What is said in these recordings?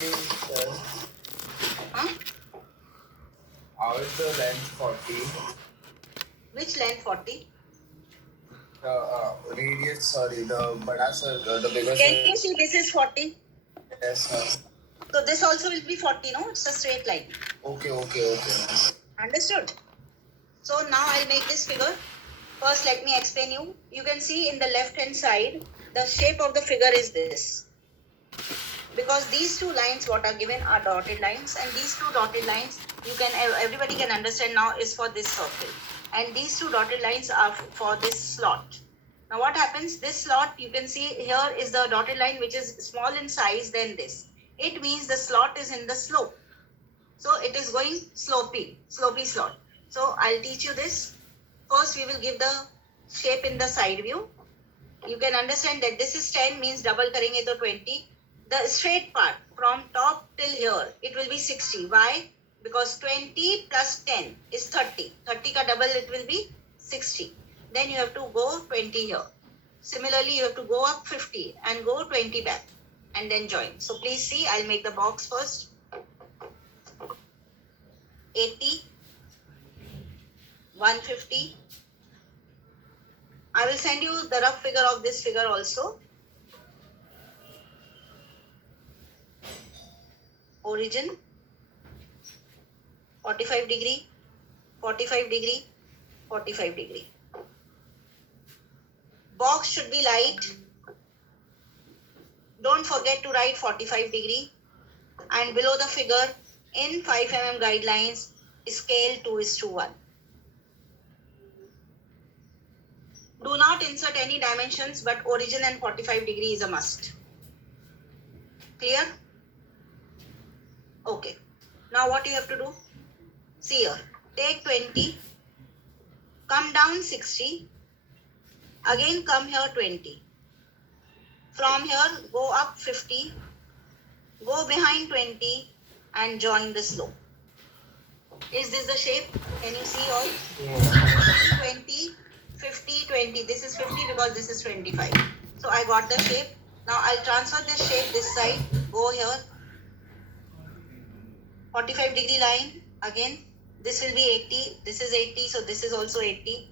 Huh? How is the length 40? Which length 40? Radius, sorry, the bada circle, the bigger Can circle. you see this is 40? Yes, ma'am. So this also will be 40, no? It's a straight line. Okay. Understood? So now I'll make this figure. First, let me explain you. You can see in the left hand side, the shape of the figure is this. Because these two lines what are given are dotted lines, and these two dotted lines everybody can understand now is for this circle, and these two dotted lines are for this slot. Now what happens, this slot, you can see here is the dotted line which is small in size than this. It means the slot is in the slope, so it is going slopy slot. So I'll teach you this. First we will give the shape in the side view. You can understand that this is 10 means double karenge to 20. The straight part from top till here, it will be 60. Why? Because 20 plus 10 is 30. 30 ka double, it will be 60. Then you have to go 20 here. Similarly, you have to go up 50 and go 20 back and then join. So please see, I'll make the box first. 80, 150. I will send you the rough figure of this figure also. Origin, 45 degree, 45 degree, 45 degree. Box should be light. Don't forget to write 45 degree. And below the figure, in 5 mm guidelines, scale 2:1. Do not insert any dimensions, but origin and 45 degree is a must. Clear? Okay. Now what you have to do? See here. Take 20. Come down 60. Again come here 20. From here go up 50. Go behind 20 and join the slope. Is this the shape? Can you see all? Yeah. 20, 50, 20. This is 50 because this is 25. So I got the shape. Now I'll transfer this shape this side. Go here. 45 degree line. Again, this will be 80. This is 80. So this is also 80.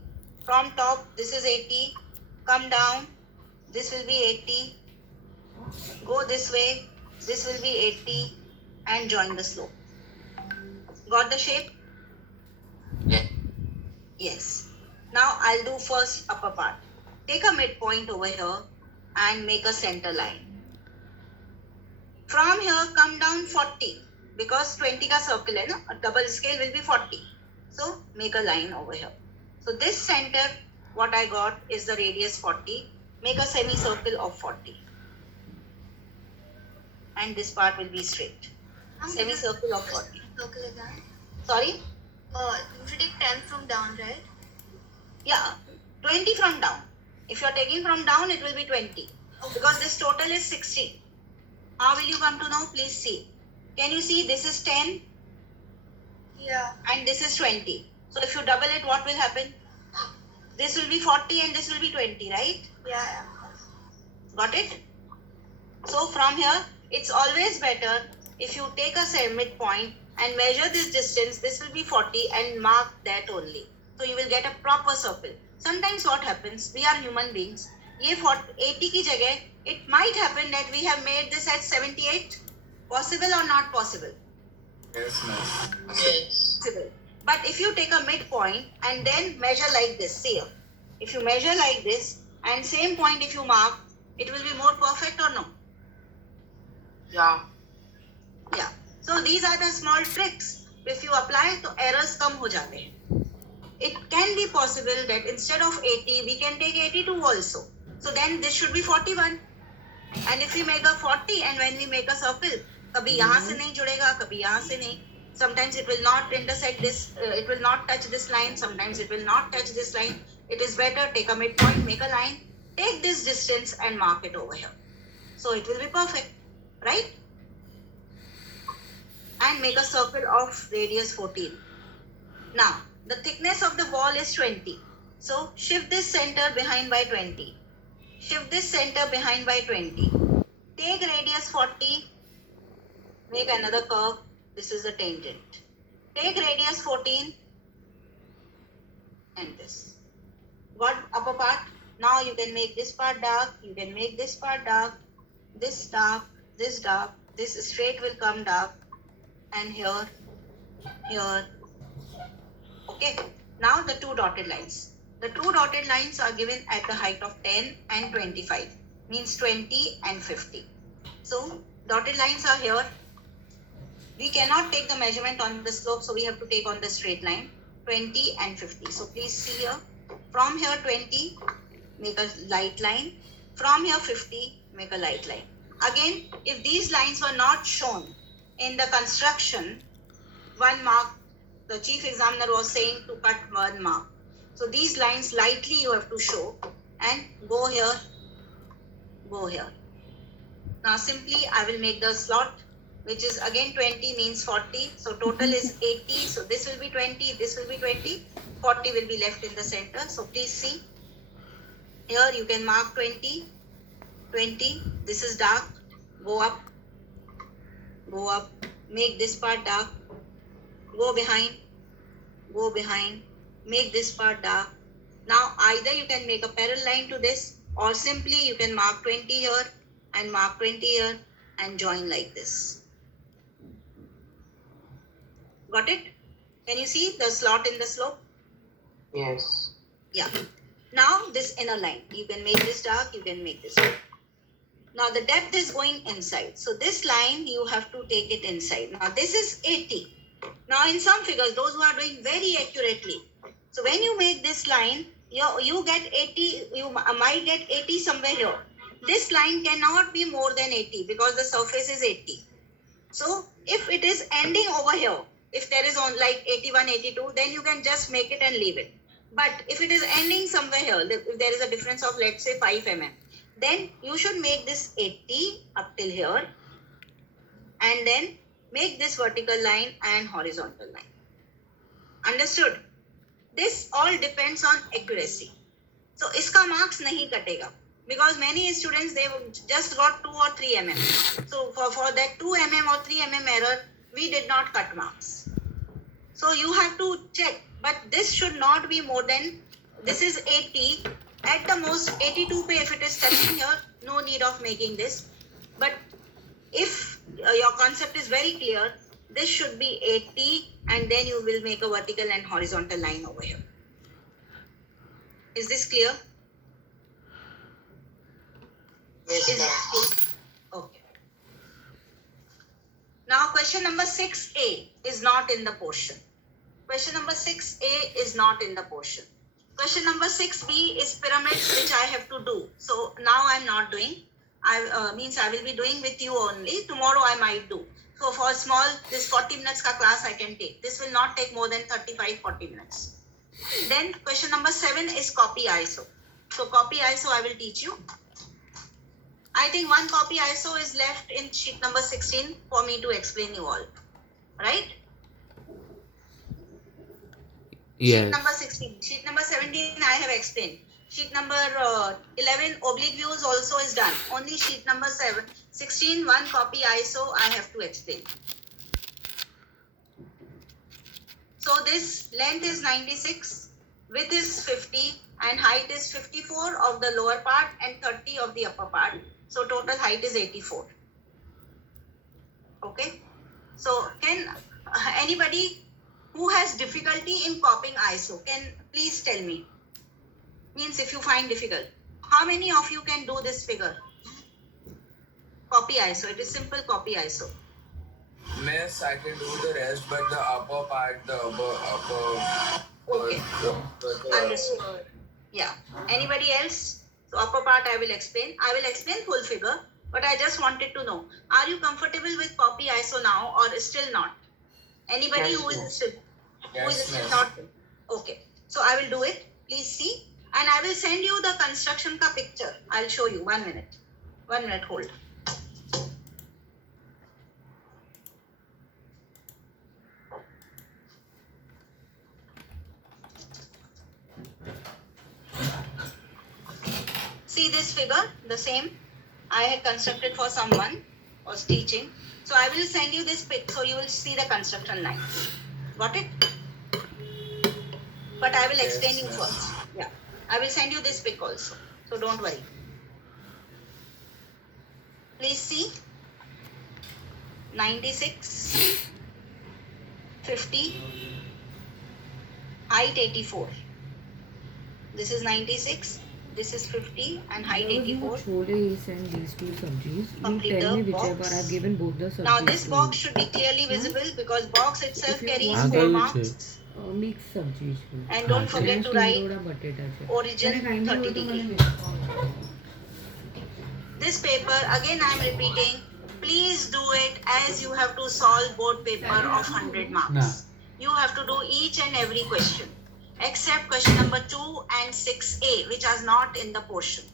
From top, this is 80. Come down. This will be 80. Go this way. This will be 80. And join the slope. Got the shape? Yes. Now I'll do first upper part. Take a midpoint over here and make a center line. From here come down 40 because 20 ka circle hai na, a double scale will be 40. So make a line over here. So this center what I got is the radius 40. Make a semicircle of 40. And this part will be straight. Semicircle of 40. Circle again. Sorry? You should take 10 from down, right? Yeah, 20 from down. If you are taking from down, it will be 20. Because this total is 60. How will you come to know? Please see. Can you see this is 10? Yeah. And this is 20. So if you double it, what will happen? This will be 40 and this will be 20, right? Yeah. Got it? So from here, it's always better if you take a midpoint and measure this distance, this will be 40 and mark that only. So you will get a proper circle. Sometimes what happens, we are human beings. Ye 80 ki jagah, it might happen that we have made this at 78. Possible or not possible? Yes, ma'am. Yes. Possible. But if you take a midpoint and then measure like this, see here. If you measure like this and same point if you mark, it will be more perfect or no? Yeah. Yeah. So these are the small tricks. If you apply, तो errors कम हो जाते हैं. It can be possible that instead of 80, we can take 82 also. So then this should be 41. And if we make a 40 and when we make a circle, कभी यहाँ से नहीं जुड़ेगा, कभी यहाँ से नहीं. Sometimes it will not intersect this, it will not touch this line. Sometimes it will not touch this line. It is better take a midpoint, make a line, take this distance and mark it over here. So it will be perfect, right? And make a circle of radius 14. Now, the thickness of the wall is 20. So, shift this center behind by 20. Shift this center behind by 20. Take radius 40 make another curve. This is a tangent. Take radius 14 and this. Got upper part? Now you can make this part dark, you can make this part dark, this dark, this dark, this straight will come dark, and here, here. Okay, now the two dotted lines. The two dotted lines are given at the height of 10 and 25, means 20 and 50. So dotted lines are here. We cannot take the measurement on the slope, so we have to take on the straight line, 20 and 50. So please see here, from here 20, make a light line. From here 50, make a light line. Again, if these lines were not shown in the construction, 1 mark, the chief examiner was saying to cut 1 mark. So these lines lightly you have to show and go here, go here. Now simply I will make the slot, which is again 20 means 40. So total is 80. So this will be 20, this will be 20, 40 will be left in the center. So please see, here you can mark 20, 20, this is dark, go up, make this part dark, go behind, make this part dark. Now either you can make a parallel line to this, or simply you can mark 20 here and mark 20 here and join like this. Got it? Can you see the slot in the slope? Yes. Yeah. Now this inner line, you can make this dark, you can make this dark. Now the depth is going inside. So this line, you have to take it inside. Now this is 80. Now in some figures, those who are doing very accurately. So when you make this line, you get 80, you might get 80 somewhere here. This line cannot be more than 80 because the surface is 80. So if it is ending over here, if there is on like 81, 82, then you can just make it and leave it. But if it is ending somewhere here, if there is a difference of let's say 5 mm, then you should make this 80 up till here and then make this vertical line and horizontal line. Understood? This all depends on accuracy. So iska marks nahi katega because many students, they just got 2 or 3 mm. So for that 2 mm or 3 mm error, we did not cut marks. So you have to check, but this should not be more than, this is 80, at the most 82 pe if it is touching here, no need of making this. But if your concept is very clear, this should be 80 and then you will make a vertical and horizontal line over here. Is this clear? Yes, Is ma'am. it clear? Okay. Now question number 6A is not in the portion. Question number 6A is not in the portion. Question number 6B is pyramids, which I have to do. So now I'm not doing. I will be doing with you only. Tomorrow I might do. So for small, this 40 minutes ka class I can take. This will not take more than 35-40 minutes. Then question number 7 is copy ISO. So copy ISO I will teach you. I think one copy ISO is left in sheet number 16 for me to explain you all. Right? Yes. Sheet number 16. Sheet number 17 I have explained. Sheet number 11 oblique views also is done. Only sheet number 16 one copy ISO I have to explain. So this length is 96, width is 50 and height is 54 of the lower part and 30 of the upper part. So total height is 84. Okay. So can anybody who has difficulty in copying ISO can please tell me? Means if you find difficult, how many of you can do this figure? Copy ISO. It is simple copy ISO. Miss, I can do the rest, but the upper part, the upper. Okay. Understood. Yeah. Anybody else? So upper part I will explain. I will explain full figure, but I just wanted to know, are you comfortable with copy ISO now or still not? Anybody Yes, who is ma'am. still, Yes, ma'am. not? Okay. So I will do it. Please see. And I will send you the construction ka picture. I'll show you. 1 minute. 1 minute hold. See this figure, the same I had constructed for someone, was teaching. So I will send you this pic so you will see the construction line. Got it? But I will explain Yes, you ma'am. first. Yeah. I will send you this pic also. So don't worry. Please see. 96, 50, height 84. This is 96, this is 50 and height There was no 84. chole and these two sabjis. You Complete tell me the whichever. box. I've given both the sabjis. Now this to box you. should be clearly visible because box itself If you carries want 4 to- marks. Mix sabjis. And don't forget to write origin 30 degree. This paper, again I am repeating, please do it as you have to solve board paper of 100 marks. You have to do each and every question except question number 2 and 6A, which are not in the portion.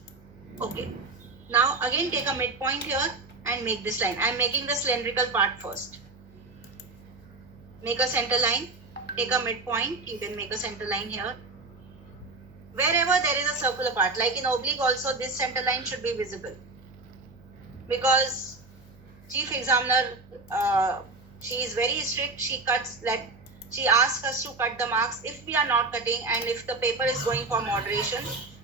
Okay. Now again take a midpoint here and make this line. I am making the cylindrical part first. Make a center line. Take a midpoint. You can make a center line here. Wherever there is a circular part, like in oblique also, this center line should be visible. Because chief examiner, she is very strict. She asks us to cut the marks if we are not cutting, and if the paper is going for moderation,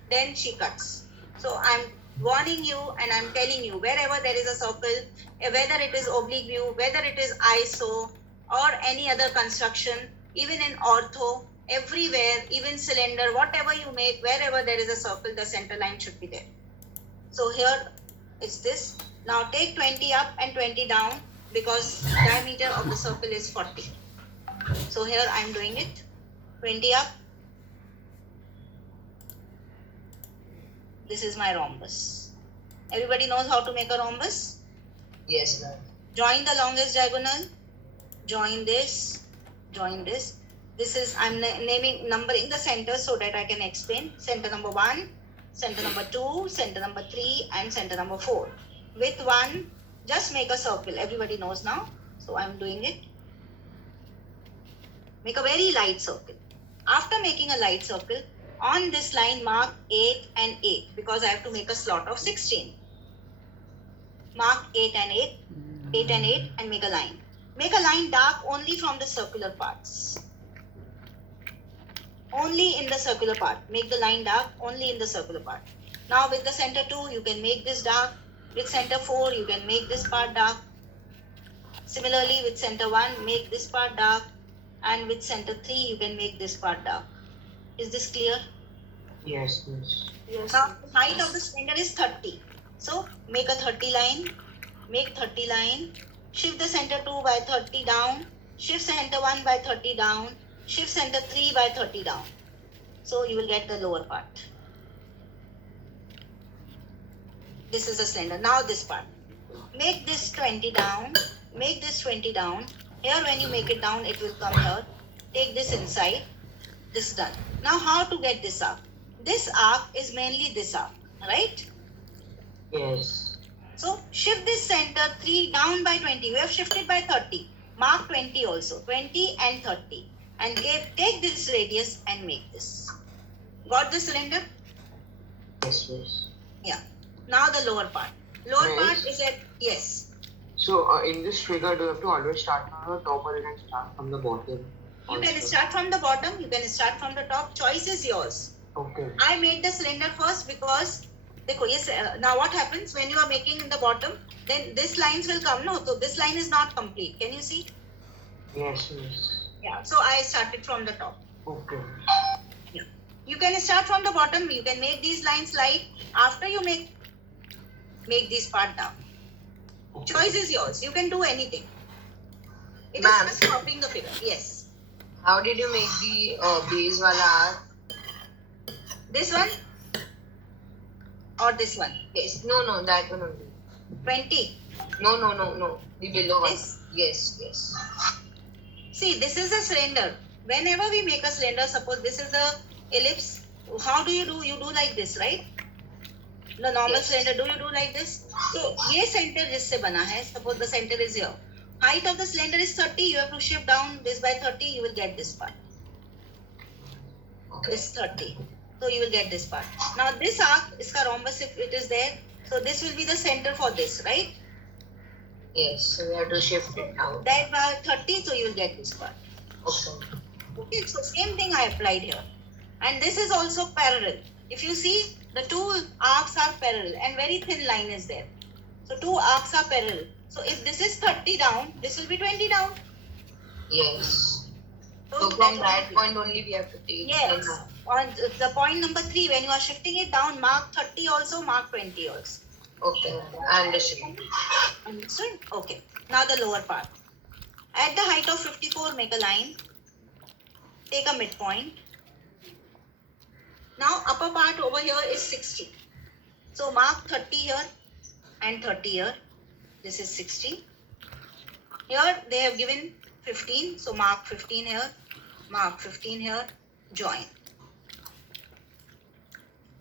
then she cuts. So I'm warning you and I'm telling you, wherever there is a circle, whether it is oblique view, whether it is ISO or any other construction, even in ortho, everywhere, even cylinder, whatever you make, wherever there is a circle, the center line should be there. So here is this. Now take 20 up and 20 down because diameter of the circle is 40. So here I am doing it. 20 up. This is my rhombus. Everybody knows how to make a rhombus? Yes, ma'am. Join the longest diagonal. Join this. Join this. This is, I'm numbering the centers so that I can explain. Center number 1, center number 2, center number 3, and center number 4. With 1, just make a circle. Everybody knows now. So I'm doing it. Make a very light circle. After making a light circle, on this line mark 8 and 8 because I have to make a slot of 16. Mark 8 and 8, 8 and 8 and make a line. Make a line dark only from the circular parts. Only in the circular part. Make the line dark only in the circular part. Now with the center 2, you can make this dark. With center 4, you can make this part dark. Similarly, with center 1, make this part dark. And with center 3, you can make this part dark. Is this clear? Yes, yes. Now, the height of the cylinder is 30. So, make a 30 line. Make 30 line. Shift the center 2 by 30 down. Shift center 1 by 30 down. Shift center 3 by 30 down. So, you will get the lower part. This is the cylinder. Now, this part. Make this 20 down. Make this 20 down. Here, when you make it down, it will come here. Take this inside. This is done. Now, how to get this arc? This arc is mainly this arc, right? Yes. So, shift this center 3 down by 20. We have shifted by 30. Mark 20 also. 20 and 30. And take this radius and make this. Got the cylinder? Yes, yes. Yeah. Now the lower part. Lower Yes. part is at, yes. So, in this figure, do you have to always start from the top or you can start from the bottom? You can also? start from the bottom. You can start from the top. Choice is yours. Okay. I made the cylinder first because now what happens when you are making in the bottom, then this lines will come. No, so this line is not complete. Can you see? Yes, yes. Yeah. So I started from the top. Okay. Yeah. You can start from the bottom. You can make these lines light. After you make this part down. Okay. Choice is yours. You can do anything. It is Ma'am. just copying the figure. Yes. How did you make the base wala arc? This one or this one? Yes. No, that one only. 20. No. The below one. This? Yes. See, this is a cylinder. Whenever we make a cylinder, suppose this is the ellipse. How do? You do like this, right? The normal Yes. cylinder, do you do like this? So, ये center जिससे बना है, suppose the center is here. Height of the cylinder is 30, you have to shift down this by 30, you will get this part. Okay. This 30. So, you will get this part. Now, this arc, इसका rhombus, if it is there, so this will be the center for this, right? Yes, so we have to shift it down. That by 30, so you'll get this part. Okay. Okay, so same thing I applied here. And this is also parallel. If you see, the two arcs are parallel and very thin line is there. So two arcs are parallel. So if this is 30 down, this will be 20 down. Yes. So So from that that will be- point only we have to take. Yes. On the point number 3, when you are shifting it down, mark 30 also, mark 20 also. Okay, I understand. Understood? Okay. Now the lower part. At the height of 54, make a line. Take a midpoint. Now upper part over here is 60. So mark 30 here and 30 here. This is 60. Here they have given 15. So mark 15 here. Mark 15 here. Join.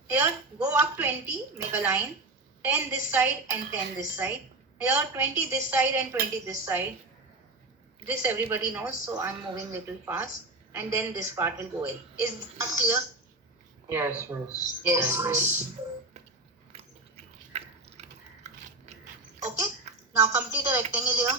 Here go up 20. Make a line. 10 this side and 10 this side. Here 20 this side and 20 this side. This everybody knows, so I'm moving little fast. And then this part will go in. Is that clear? Yes, miss. Yes, miss. Okay. Now complete a rectangle here.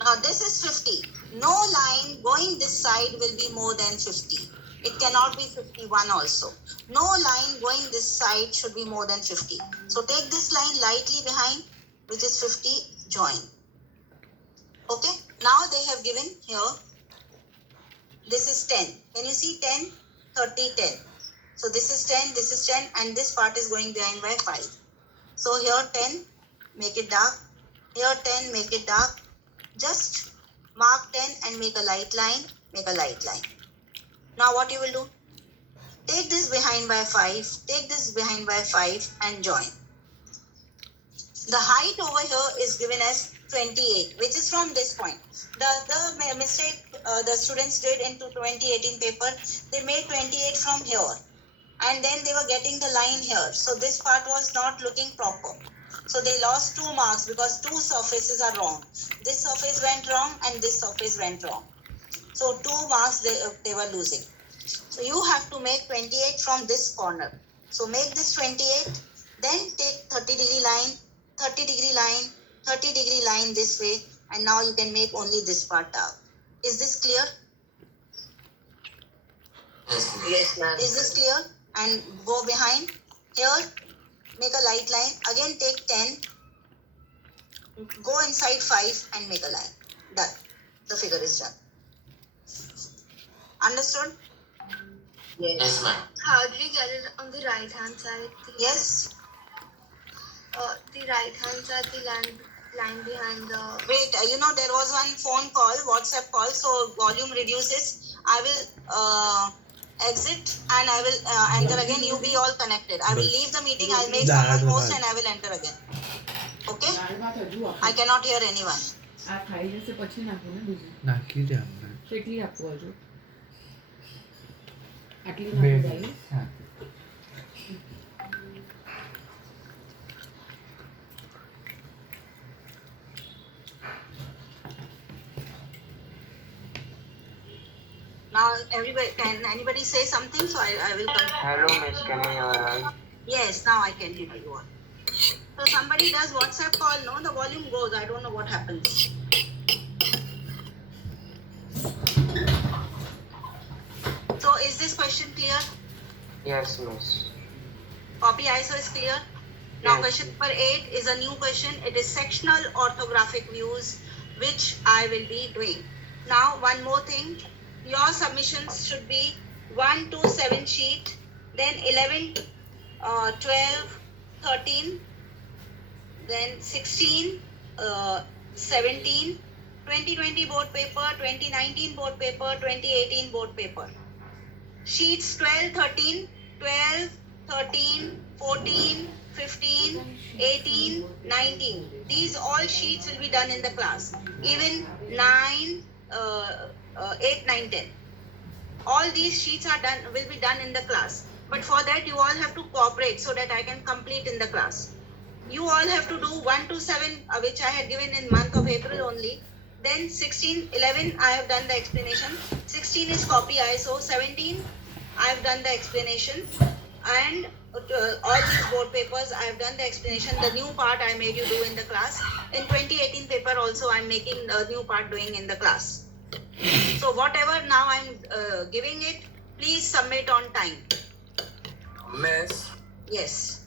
Now this is 50. No line going this side will be more than 50. It cannot be 51 also. No line going this side should be more than 50. So take this line lightly behind, which is 50, join. Okay. Now they have given here, this is 10. Can you see 10, 30, 10. So this is 10, this is 10, and this part is going behind by 5. So here 10, make it dark. Here 10, make it dark. Just mark 10 and make a light line, make a light line. Now what you will do? Take this behind by 5, take this behind by 5 and join. The height over here is given as 28, which is from this point. The mistake the students did into 2018 paper, they made 28 from here. And then they were getting the line here. So this part was not looking proper. So they lost 2 marks because 2 surfaces are wrong. This surface went wrong and this surface went wrong. So 2 marks they were losing. So you have to make 28 from this corner. So make this 28, then take 30-degree line, 30-degree line, 30-degree line this way, and now you can make only this part out. Is this clear? Yes, ma'am. Is this clear? And go behind. Here, make a light line. Again, take 10. Go inside 5 and make a line. Done. The figure is done. Understood? Yes, ma'am. How did you get it on the right hand side? Yes? The right hand side, the line behind the. Wait, there was one phone call, WhatsApp call, so volume reduces. I will exit and I will enter again. You be all connected. I will leave the meeting. I'll make someone host and I will enter again. Okay? દાળ ભાત હજુ આપો. I cannot hear anyone. આ ખાઈ જશે પછી નાખવું ને બીજું નાખી દે આપણે તો એટલી આપવું હજુ આટલી નાખી દાળ હા Now, can anybody say something? So I will come. Hello, miss. Can you hear us? Yes, now I can hear you all. So somebody does WhatsApp call, no? The volume goes. I don't know what happens. So is this question clear? Yes, miss. Copy ISO is clear? Now Yes. question number 8 is a new question. It is sectional orthographic views, which I will be doing. Now one more thing. Your submissions should be 1 to 7 sheet, then 11, 12, 13, then 16, 17, 2020 board paper, 2019 board paper, 2018 board paper. Sheets 12, 13, 12, 13, 14, 15, 18, 19. These all sheets will be done in the class. Even 9, 8, 9, 10. All these sheets will be done in the class. But for that, you all have to cooperate so that I can complete in the class. You all have to do 1 to 7, which I had given in month of April only. Then 16, 11, I have done the explanation. 16 is copy ISO. 17, I have done the explanation. And all these board papers, I have done the explanation. The new part I made you do in the class. In 2018 paper also, I'm making a new part doing in the class. So whatever now I'm giving it, please submit on time. Miss, Yes.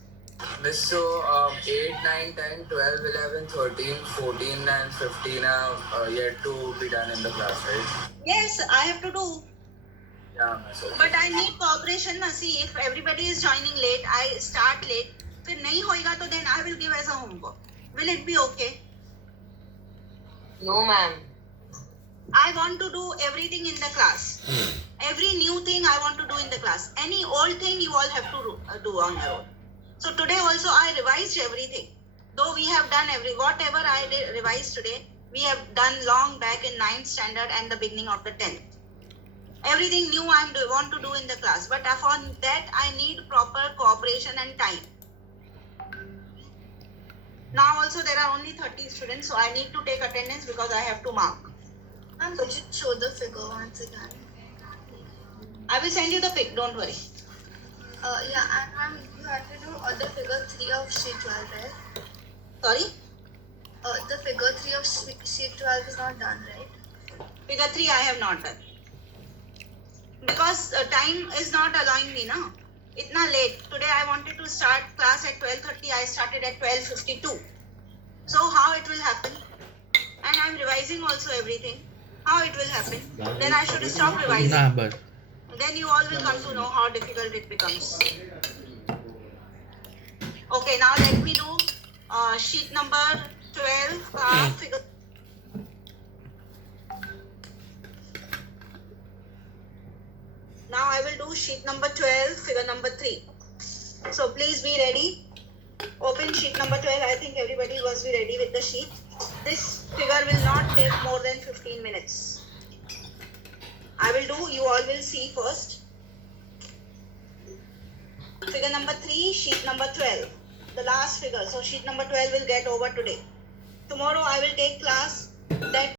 Miss, so 8, 9, 10, 12, 11, 13, 14 and 15 are yet to be done in the class, right? Yes, I have to do. Yeah, Miss. Okay. But I need cooperation. Na. See, if everybody is joining late, I start late. फिर नहीं होएगा तो then I will give as a homework. Will it be okay? No, ma'am. I want to do everything in the class. Every new thing I want to do in the class. Any old thing you all have to do on your own. So today also I revised everything. Though we have done whatever I revised today, we have done long back in 9th standard and the beginning of the 10th. Everything new I want to do in the class. But upon that I need proper cooperation and time. Now also there are only 30 students, so I need to take attendance because I have to mark. Ma'am, could you show the figure once again? I will send you the pic, don't worry. Yeah, and ma'am, you have to do the figure 3 of sheet 12, right? Sorry? The figure 3 of sheet 12 is not done, right? Figure 3 I have not done. Because time is not allowing me, na? Itna late. Today I wanted to start class at 12:30. I started at 12:52. So how it will happen? And I'm revising also everything. How it will happen? Then I should stop revising. nah, but Then you all will come to know how difficult it becomes. Okay, now let me do sheet number 12, figure. Now I will do sheet number 12, figure number 3. So please be ready. Open sheet number 12. I think everybody must be ready with the sheet. This figure will not take more than 15 minutes. I will do, you all will see first. Figure number 3, sheet number 12. The last figure. So sheet number 12 will get over today. Tomorrow I will take class that